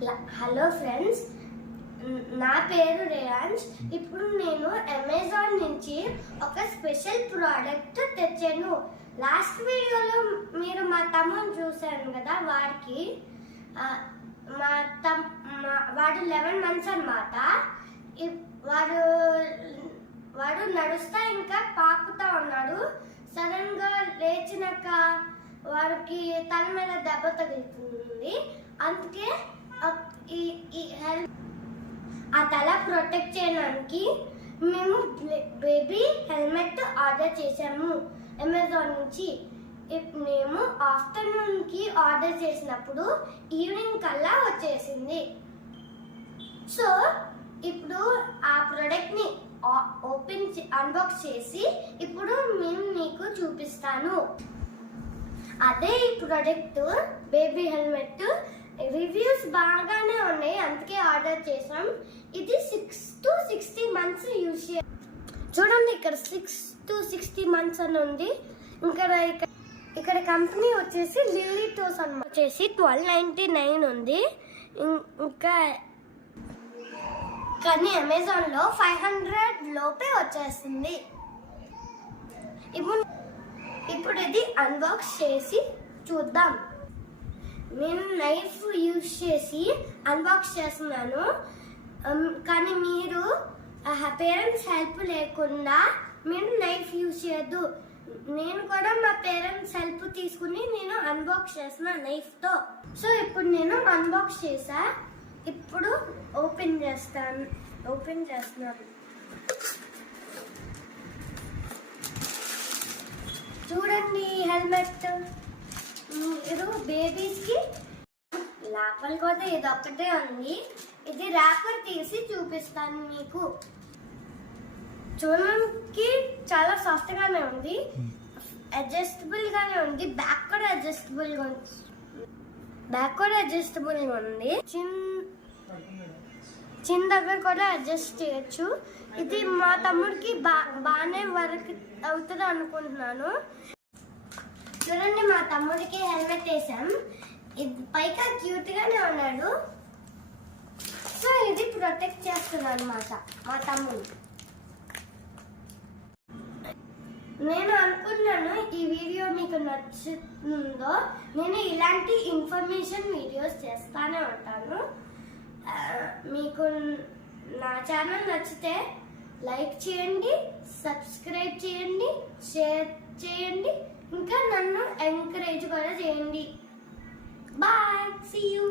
Hello friends, నా పేరు రేయాన్స్. ఇప్పుడు నేను అమెజాన్ నుంచి ఒక స్పెషల్ ప్రోడక్ట్ తెచ్చాను. లాస్ట్ వీడియోలో మీరు మా తమ్ముని చూశారు కదా, వాడు 11 months అన్నమాట. వాడు నడుస్తా ఇంకా పాకుతా ఉన్నాడు. సడన్ గా లేచినాక వాడికి తల మీద దెబ్బ తగులుతుంది. అందుకే ఆ తల ప్రొటెక్ట్ చేయడానికి మేము బేబీ హెల్మెట్ ఆర్డర్ చేసాము అమెజాన్ నుంచి. మేము ఆఫ్టర్నూన్కి ఆర్డర్ చేసినప్పుడు ఈవినింగ్ కల్లా వచ్చేసింది. సో ఇప్పుడు ఆ ప్రోడక్ట్ని అన్బాక్స్ చేసి ఇప్పుడు మేము మీకు చూపిస్తాను. అదే ఈ ప్రోడక్ట్ బేబీ హెల్మెట్. రివ్యూస్ బాగానే ఉన్నాయి, అందుకే ఆర్డర్ చేసాం. ఇది 6 to 60 months యూజ్ చేయాలి. చూడండి, ఇక్కడ 6 to 60 months అని ఉంది. ఇక్కడ కంపెనీ వచ్చేసి లిల్లీ టోస్ అన్నమాట. వచ్చేసి 1299 ఉంది. ఇంకా కానీ అమెజాన్లో 500 లోపే వచ్చేస్తుంది. ఇప్పుడు ఇది అన్బాక్స్ చేసి చూద్దాం. నేను నైఫ్ యూజ్ చేసి అన్బాక్స్ చేస్తున్నాను, కానీ మీరు పేరెంట్స్ హెల్ప్ లేకుండా మీరు నైఫ్ యూజ్ చేయొద్దు. నేను కూడా మా పేరెంట్స్ హెల్ప్ తీసుకుని నేను అన్బాక్స్ చేసిన నైఫ్తో. సో ఇప్పుడు నేను అన్బాక్స్ చేసా. ఇప్పుడు ఓపెన్ చేస్తున్నాను. చూడండి, హెల్మెట్. మీరు బేబీస్కి లోపల కూడా ఇది ఒక్కటే ఉంది. ఇది ర్యాపర్ తీసి చూపిస్తాను మీకు. చూడడానికి చాలా సాఫ్ట్ గానే ఉంది, అడ్జస్టబుల్ గానే ఉంది. బ్యాక్ కూడా అడ్జస్టబుల్ గా ఉంది. చిన్న దగ్గర కూడా అడ్జస్ట్ చేయొచ్చు. ఇది మా తమ్ముడికి బాగానే వర్క్ అవుతుంది అనుకుంటున్నాను. చూడండి, మా తమ్ముడికి హెల్మెట్ వేసాం. ఇది పైగా క్యూట్ గానే ఉన్నాడు. సో ఇది ప్రొటెక్ట్ చేస్తుంది అనమాట మా తమ్ముడు. నేను అనుకున్నాను ఈ వీడియో మీకు నచ్చుతుందో. నేను ఇలాంటి ఇన్ఫర్మేషన్ వీడియోస్ చేస్తానే ఉంటాను. మీకు నా ఛానల్ నచ్చితే లైక్ చేయండి, సబ్స్క్రైబ్ చేయండి, షేర్ చేయండి, ఇంకా నన్ను ఎంకరేజ్ కూడా చేయండి. Bye, see you.